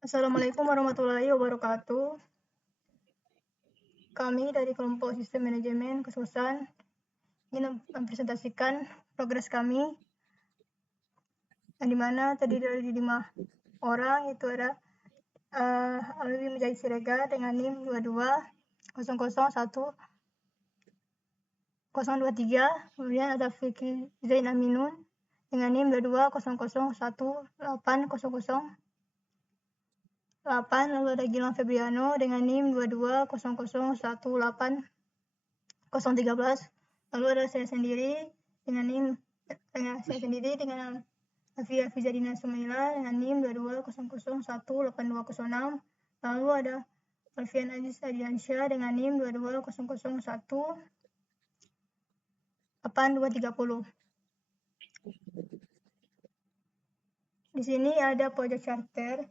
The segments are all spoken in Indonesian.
Assalamualaikum warahmatullahi wabarakatuh. Kami dari kelompok Sistem Manajemen Kos-Kosan ingin mempresentasikan progres kami, yang dimana terdiri dari 5 orang, yaitu ada Alwi Mujahid Siregar dengan NIM 2200100123, kemudian ada Fikri Zain Aminun dengan NIM 2200180008, lalu ada Gilang Febriano dengan NIM 2200180013, lalu ada saya sendiri dengan NIM Afia Fizadina Sumaila dengan NIM 2200182006, lalu ada Alfian Aziz Adiansyah dengan NIM 2200018230. Di sini ada pojok charter.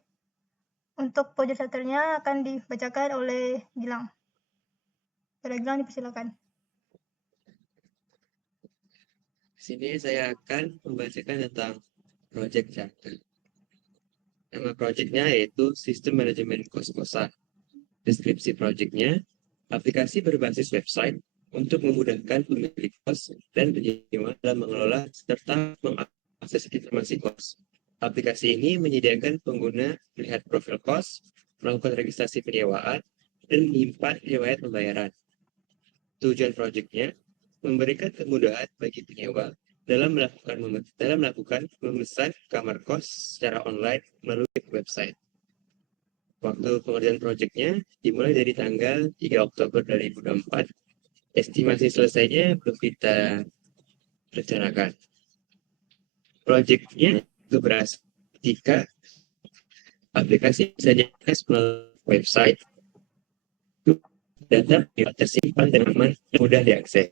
Untuk pojok charternya akan dibacakan oleh Gilang. Pada Gilang dipersilakan. Di sini saya akan membacakan tentang project charter. Nama projectnya yaitu Sistem Manajemen Kos-Kosan. Deskripsi projectnya, aplikasi berbasis website untuk memudahkan pemilik kos dan penyewa dalam mengelola serta mengakses informasi kos. Aplikasi ini menyediakan pengguna melihat profil kos, melakukan registrasi penyewaan, dan menyimpan riwayat pembayaran. Tujuan projectnya memberikan kemudahan bagi penyewa dalam melakukan memesan kamar kos secara online melalui website. Waktu pengerjaan proyeknya dimulai dari tanggal 3 Oktober 2024. Estimasi selesainya belum kita rencanakan. Proyeknya itu berhasil jika aplikasi bisa diakses melalui website. Data tersimpan dan aman dan mudah diakses.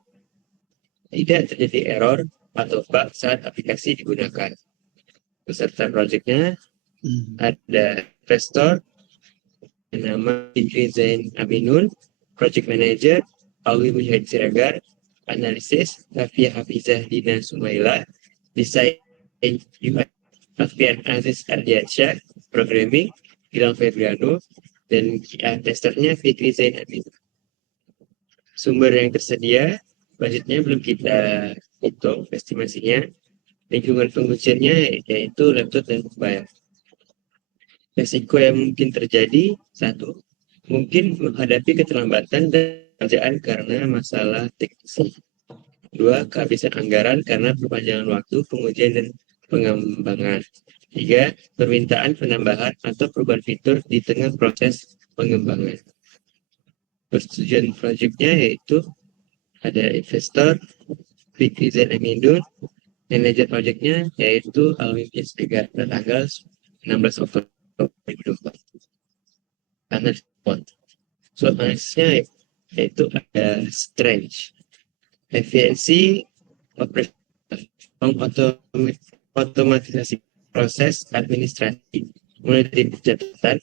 Tidak terjadi error atau bug saat aplikasi digunakan. Peserta proyeknya ada investor nama Fikri Zain Aminun, Project Manager Alwi Mujahid Siregar, Analisis Rafia Hafizah Dina Sumaila, Desain UI Alfian Aziz Ardiansyah, Programming Gilang Febriano, dan testernya Fikri Zain Aminun. Sumber yang tersedia, budgetnya belum kita hitung estimasinya. Lingkungan pengujiannya yaitu laptop dan mobile. Resiko yang mungkin terjadi, 1. Mungkin menghadapi keterlambatan dan pekerjaan karena masalah teknis. 2. Kehabisan anggaran karena perpanjangan waktu pengujian dan pengembangan. 3. Permintaan penambahan atau perubahan fitur di tengah proses pengembangan. Persetujuan proyeknya yaitu ada investor, Fikri Zain Aminun, manajer proyeknya yaitu Alwi Mujahid pada tanggal 16 Oktober 2024. Analisis font. Soal analisisnya yaitu ada strength, efisiensi, otomatisasi proses administrasi, mulai dari pencatatan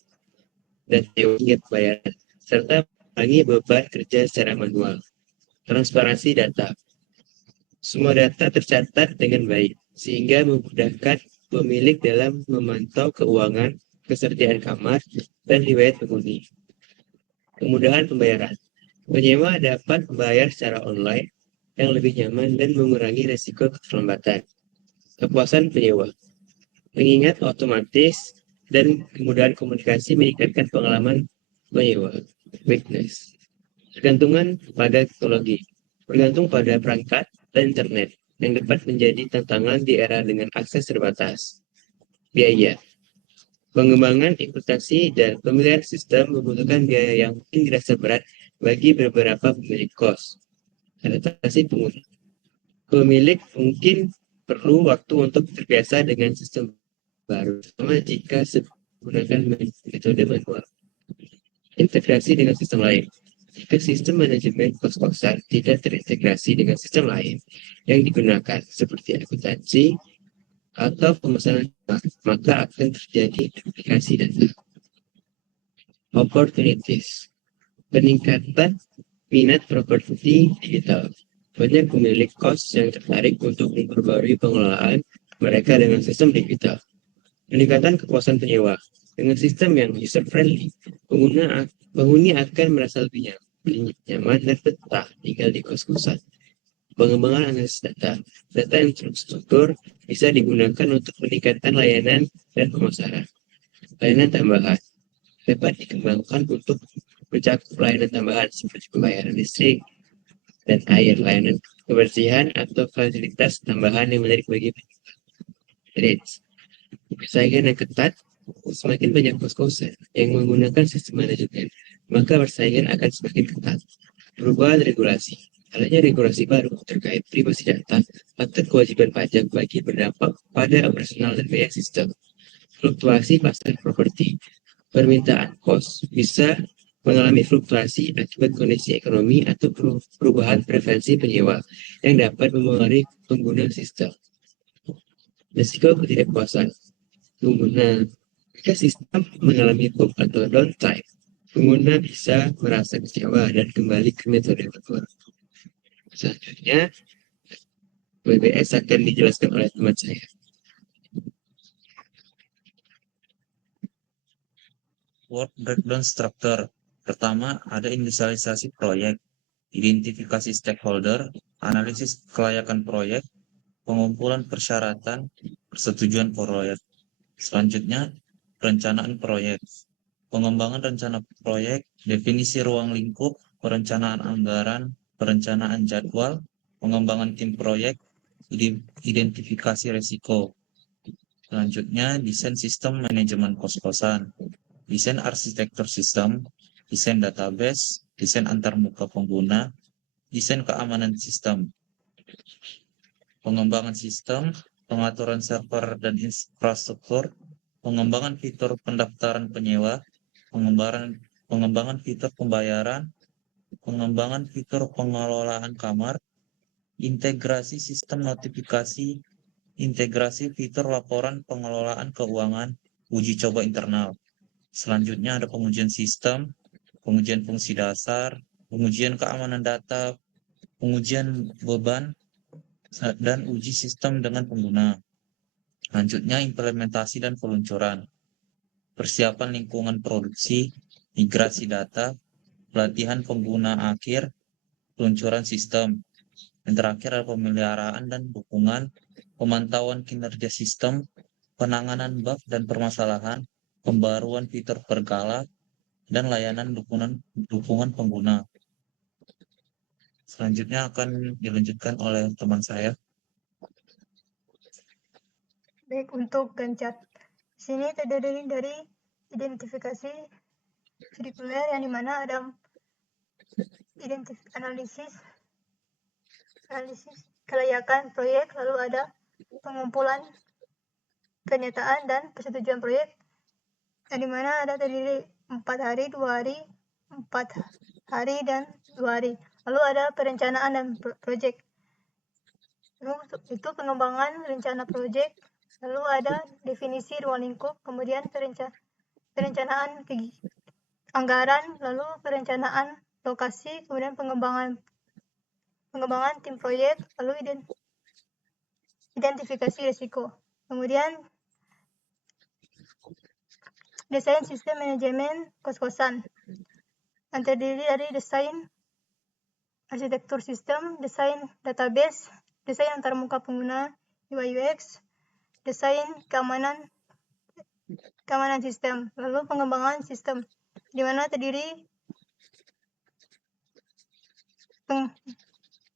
dan hingga pembayaran, serta mengurangi beban kerja secara manual. Transparansi data. Semua data tercatat dengan baik, sehingga memudahkan pemilik dalam memantau keuangan, kesediaan kamar, dan riwayat penghuni. Kemudahan pembayaran. Penyewa dapat membayar secara online yang lebih nyaman dan mengurangi resiko keterlambatan. Kepuasan penyewa. Mengingat otomatis dan kemudahan komunikasi meningkatkan pengalaman penyewa. Weakness. Tergantungan pada teknologi. Bergantung pada perangkat dan internet yang dapat menjadi tantangan di era dengan akses terbatas. Biaya. Pengembangan, implementasi, dan pemilihan sistem membutuhkan biaya yang mungkin dirasa berat bagi beberapa pemilik kos. Adaptasi pengguna. Pemilik mungkin perlu waktu untuk terbiasa dengan sistem baru, sama jika menggunakan metode manual. Integrasi dengan sistem lain. Jika sistem manajemen kos-kosan tidak terintegrasi dengan sistem lain yang digunakan seperti akuntansi atau pemesanan, maka akan terjadi duplikasi data. Opportunities. Peningkatan minat properti digital. Banyak pemilik kos yang tertarik untuk memperbarui pengelolaan mereka dengan sistem digital. Peningkatan kepuasan penyewa. Dengan sistem yang user-friendly, penghuni akan merasa lebih nyaman dan betah tinggal di kos-kosan. Pengembangan analisis data. Data yang terstruktur bisa digunakan untuk peningkatan layanan dan pemasaran. Layanan tambahan dapat dikembangkan untuk mencakup layanan tambahan seperti pembayaran listrik dan air, layanan kebersihan, atau fasilitas tambahan yang menarik bagi trades. Persaingan yang ketat, semakin banyak kos-kosan yang menggunakan sistem manajemen, maka persaingan akan semakin ketat. Perubahan regulasi. Adanya regulasi baru terkait privasi data atau kewajiban pajak bagi berdampak pada operasional dan biaya sistem. Fluktuasi pasar properti. Permintaan kos bisa mengalami fluktuasi akibat kondisi ekonomi atau perubahan preferensi penyewa yang dapat mempengaruhi pengguna sistem. Risiko ketidakpuasan pengguna. Jika sistem mengalami bug atau downtime, pengguna bisa merasa kecewa dan kembali ke metode lama. Selanjutnya, WBS akan dijelaskan oleh teman saya. Work breakdown structure. Pertama, ada inisialisasi proyek, identifikasi stakeholder, analisis kelayakan proyek, pengumpulan persyaratan, persetujuan proyek. Selanjutnya, perencanaan proyek. Pengembangan rencana proyek, definisi ruang lingkup, perencanaan anggaran, perencanaan jadwal, pengembangan tim proyek, identifikasi resiko. Selanjutnya, desain sistem manajemen kos-kosan, desain arsitektur sistem, desain database, desain antarmuka pengguna, desain keamanan sistem, pengembangan sistem, pengaturan server dan infrastruktur, pengembangan fitur pendaftaran penyewa, pengembangan fitur pembayaran, pengembangan fitur pengelolaan kamar, integrasi sistem notifikasi, integrasi fitur laporan pengelolaan keuangan, uji coba internal. Selanjutnya ada pengujian sistem, pengujian fungsi dasar, pengujian keamanan data, pengujian beban, dan uji sistem dengan pengguna. Selanjutnya implementasi dan peluncuran, persiapan lingkungan produksi, migrasi data, pelatihan pengguna akhir, peluncuran sistem. Yang terakhir adalah pemeliharaan dan dukungan, pemantauan kinerja sistem, penanganan bug dan permasalahan, pembaruan fitur berkala, dan layanan dukungan pengguna. Selanjutnya akan dilanjutkan oleh teman saya. Baik, untuk Gancat. Di sini terdiri dari identifikasi sirkuler yang dimana ada analisis kelayakan proyek, lalu ada pengumpulan pernyataan dan persetujuan proyek yang dimana ada terdiri 4 hari, 2 hari, 4 hari, dan 2 hari. Lalu ada perencanaan dan proyek. Itu pengembangan rencana proyek, lalu ada definisi ruang lingkup, kemudian perencanaan anggaran, lalu perencanaan lokasi, kemudian pengembangan tim proyek, lalu identifikasi risiko. Kemudian desain sistem manajemen kos-kosan yang terdiri dari desain arsitektur sistem, desain database, desain antarmuka pengguna UI UX, desain keamanan sistem, lalu pengembangan sistem di mana terdiri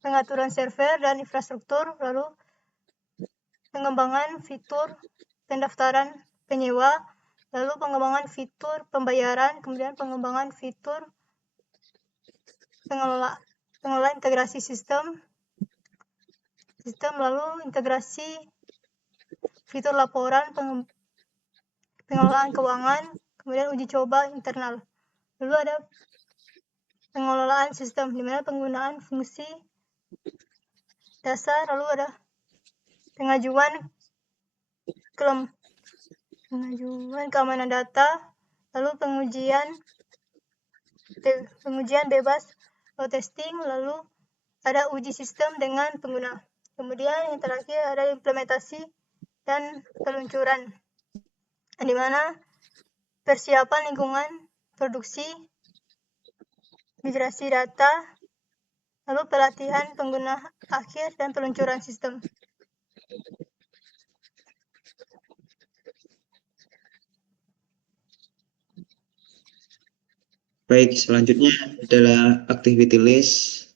pengaturan server dan infrastruktur, lalu pengembangan fitur pendaftaran penyewa, lalu pengembangan fitur pembayaran, kemudian pengembangan fitur pengelola integrasi sistem, lalu integrasi fitur laporan pengelolaan keuangan, kemudian uji coba internal. Lalu ada pengelolaan sistem di mana penggunaan fungsi dasar, lalu ada pengajuan keamanan data, lalu pengujian bebas load testing, lalu ada uji sistem dengan pengguna. Kemudian yang terakhir ada implementasi dan peluncuran, di mana persiapan lingkungan produksi, migrasi data, lalu pelatihan pengguna akhir dan peluncuran sistem. Baik, selanjutnya adalah activity list.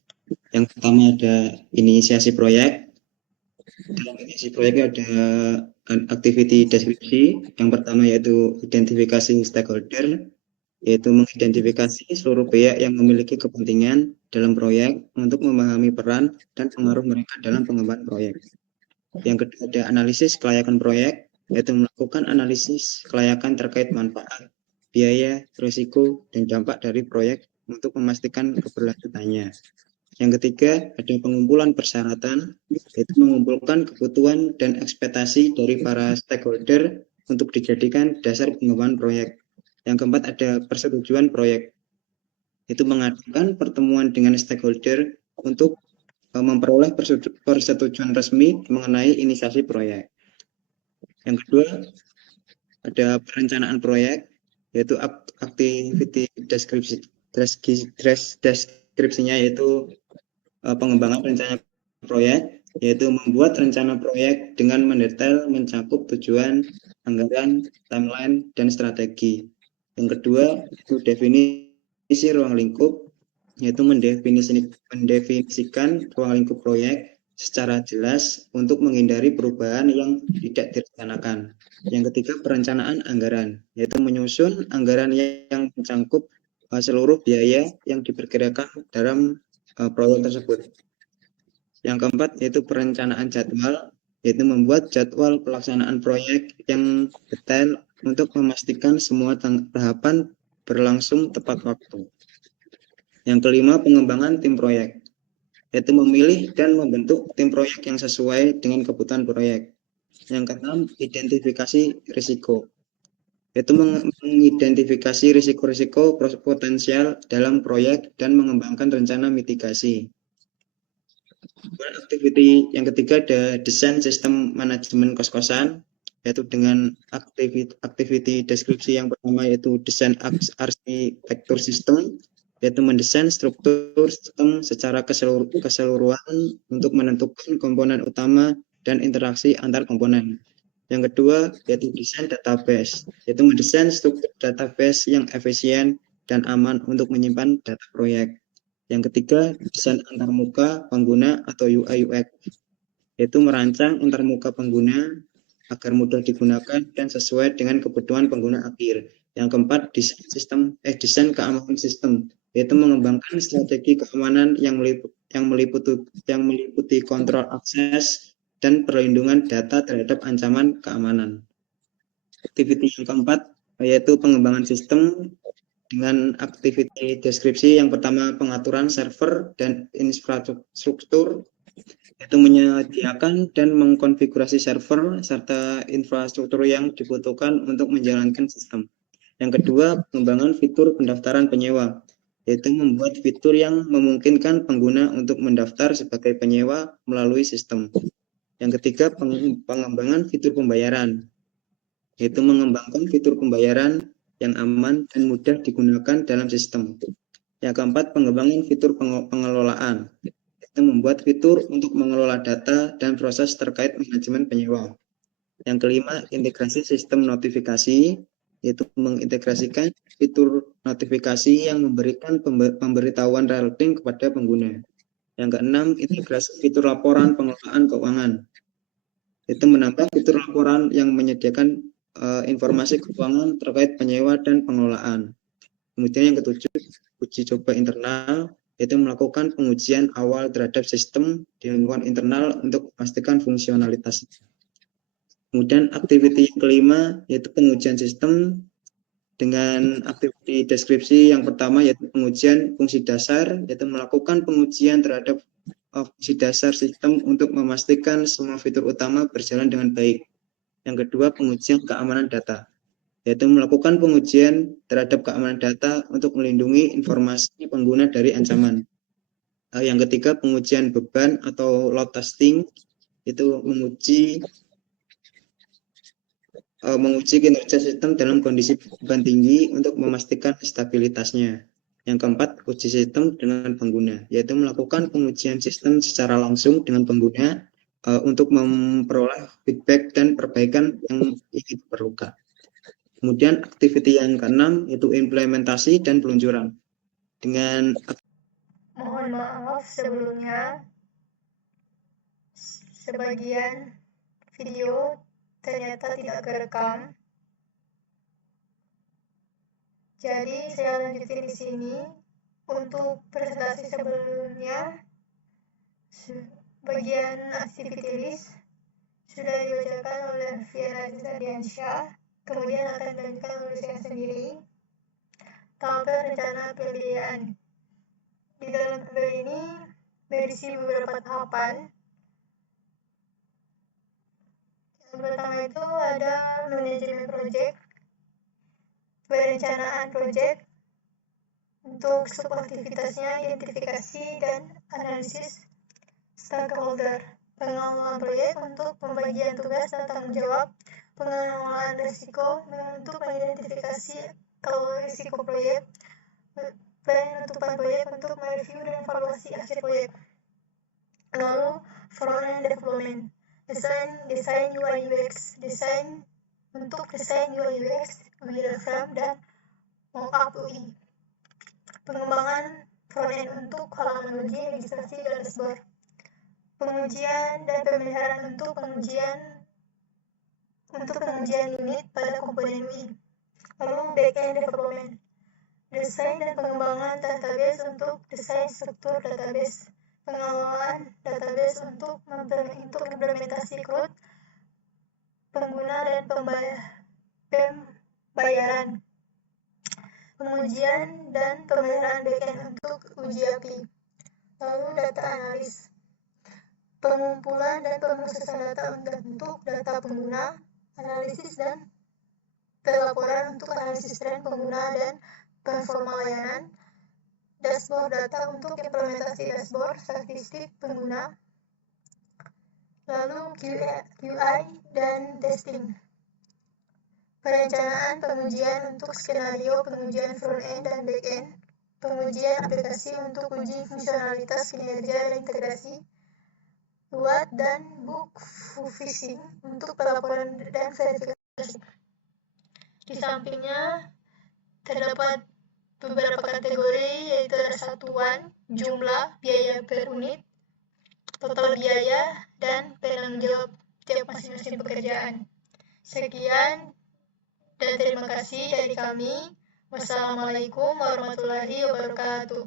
Yang pertama ada inisiasi proyek. Dalam inisiasi proyek ada activity deskripsi. Yang pertama yaitu identifikasi stakeholder, yaitu mengidentifikasi seluruh pihak yang memiliki kepentingan dalam proyek untuk memahami peran dan pengaruh mereka dalam pengembangan proyek. Yang kedua ada analisis kelayakan proyek, yaitu melakukan analisis kelayakan terkait manfaat, biaya, risiko, dan dampak dari proyek untuk memastikan keberlanjutannya. Yang ketiga, ada pengumpulan persyaratan, yaitu mengumpulkan kebutuhan dan ekspektasi dari para stakeholder untuk dijadikan dasar pengembangan proyek. Yang keempat, ada persetujuan proyek, itu mengadakan pertemuan dengan stakeholder untuk memperoleh persetujuan resmi mengenai inisiasi proyek. Yang kedua, ada perencanaan proyek, yaitu activity deskripsinya yaitu pengembangan rencana proyek, yaitu membuat rencana proyek dengan mendetail mencakup tujuan, anggaran, timeline, dan strategi. Yang kedua, itu definisi ruang lingkup, yaitu mendefinisikan ruang lingkup proyek secara jelas untuk menghindari perubahan yang tidak direncanakan. Yang ketiga, perencanaan anggaran, yaitu menyusun anggaran yang mencakup seluruh biaya yang diperkirakan dalam proyek tersebut. Yang keempat, yaitu perencanaan jadwal, yaitu membuat jadwal pelaksanaan proyek yang detail untuk memastikan semua tahapan berlangsung tepat waktu. Yang kelima, pengembangan tim proyek, yaitu memilih dan membentuk tim proyek yang sesuai dengan kebutuhan proyek. Yang keenam, identifikasi risiko, yaitu mengidentifikasi risiko-risiko potensial dalam proyek dan mengembangkan rencana mitigasi. Activity yang ketiga ada desain sistem manajemen kos-kosan, yaitu dengan activity deskripsi yang pertama yaitu desain arsitektur sistem, yaitu mendesain struktur sistem secara keseluruhan untuk menentukan komponen utama dan interaksi antar komponen. Yang kedua yaitu desain database, yaitu mendesain struktur database yang efisien dan aman untuk menyimpan data proyek. Yang ketiga, desain antarmuka pengguna atau UI UX, yaitu merancang antarmuka pengguna agar mudah digunakan dan sesuai dengan kebutuhan pengguna akhir. Yang keempat, desain keamanan sistem, yaitu mengembangkan strategi keamanan yang meliputi kontrol akses dan perlindungan data terhadap ancaman keamanan. Aktiviti yang keempat yaitu pengembangan sistem dengan aktiviti deskripsi yang pertama pengaturan server dan infrastruktur, yaitu menyediakan dan mengkonfigurasi server serta infrastruktur yang dibutuhkan untuk menjalankan sistem. Yang kedua, pengembangan fitur pendaftaran penyewa, yaitu membuat fitur yang memungkinkan pengguna untuk mendaftar sebagai penyewa melalui sistem. Yang ketiga, pengembangan fitur pembayaran, yaitu mengembangkan fitur pembayaran yang aman dan mudah digunakan dalam sistem. Yang keempat, pengembangan fitur pengelolaan, yaitu membuat fitur untuk mengelola data dan proses terkait manajemen penyewa. Yang kelima, integrasi sistem notifikasi, yaitu mengintegrasikan fitur notifikasi yang memberikan pemberitahuan real-time kepada pengguna. Yang keenam, integrasi fitur laporan pengelolaan keuangan, yaitu menambah fitur laporan yang menyediakan informasi keuangan terkait penyewa dan pengelolaan. Kemudian yang ketujuh, uji coba internal, yaitu melakukan pengujian awal terhadap sistem di lingkungan internal untuk memastikan fungsionalitas. Kemudian aktiviti yang kelima, yaitu pengujian sistem dengan aktiviti deskripsi yang pertama yaitu pengujian fungsi dasar, yaitu melakukan pengujian terhadap fungsi dasar sistem untuk memastikan semua fitur utama berjalan dengan baik. Yang kedua, pengujian keamanan data, yaitu melakukan pengujian terhadap keamanan data untuk melindungi informasi pengguna dari ancaman. Yang ketiga, pengujian beban atau load testing, itu menguji menguji kinerja sistem dalam kondisi beban tinggi untuk memastikan stabilitasnya. Yang keempat, uji sistem dengan pengguna, yaitu melakukan pengujian sistem secara langsung dengan pengguna untuk memperoleh feedback dan perbaikan yang ingin diperlukan. Kemudian activity yang keenam itu implementasi dan peluncuran. Dengan Mohon maaf sebelumnya, sebagian video ternyata tidak kerekam. Jadi saya lanjutin di sini. Untuk presentasi sebelumnya, bagian activity list sudah dibacakan oleh Fiera Ardiansyah, kemudian akan dilanjutkan oleh saya sendiri. Tahapan rencana pembiayaan. Di dalam pembiayaan ini berisi beberapa tahapan. Yang pertama itu ada manajemen proyek, perencanaan proyek, untuk sub aktivitasnya identifikasi dan analisis stakeholder, pengelolaan proyek untuk pembagian tugas dan tanggung jawab, pengelolaan risiko untuk mengidentifikasi kalau risiko proyek, penutupan proyek untuk mereview dan evaluasi hasil proyek. Lalu front-end development, desain UI UX, desain UI UX, wireframe dan mockup UI. Pengembangan front-end untuk halaman login, registrasi, dan dashboard. Pengujian dan pemeliharaan untuk pengujian unit pada komponen UI. Lalu back-end development, desain dan pengembangan database untuk desain struktur database, pengelolaan database untuk implementasi CRUD, pengguna dan pembayaran, pengujian dan pemeliharaan backend untuk uji API. Lalu data analis, pengumpulan dan pemrosesan data untuk data pengguna, analisis dan pelaporan untuk analisis tren pengguna dan performa layanan, dashboard data untuk implementasi dashboard statistik pengguna, lalu QI dan testing. Perencanaan pengujian untuk skenario pengujian front-end dan back-end, pengujian aplikasi untuk uji fungsionalitas, kinerja, dan integrasi, buat dan bug fixing untuk pelaporan dan verifikasi. Di sampingnya terdapat beberapa kategori, yaitu ada satuan, jumlah, biaya per unit, total biaya, dan penanggung jawab tiap masing-masing pekerjaan. Sekian dan terima kasih dari kami. Wassalamualaikum warahmatullahi wabarakatuh.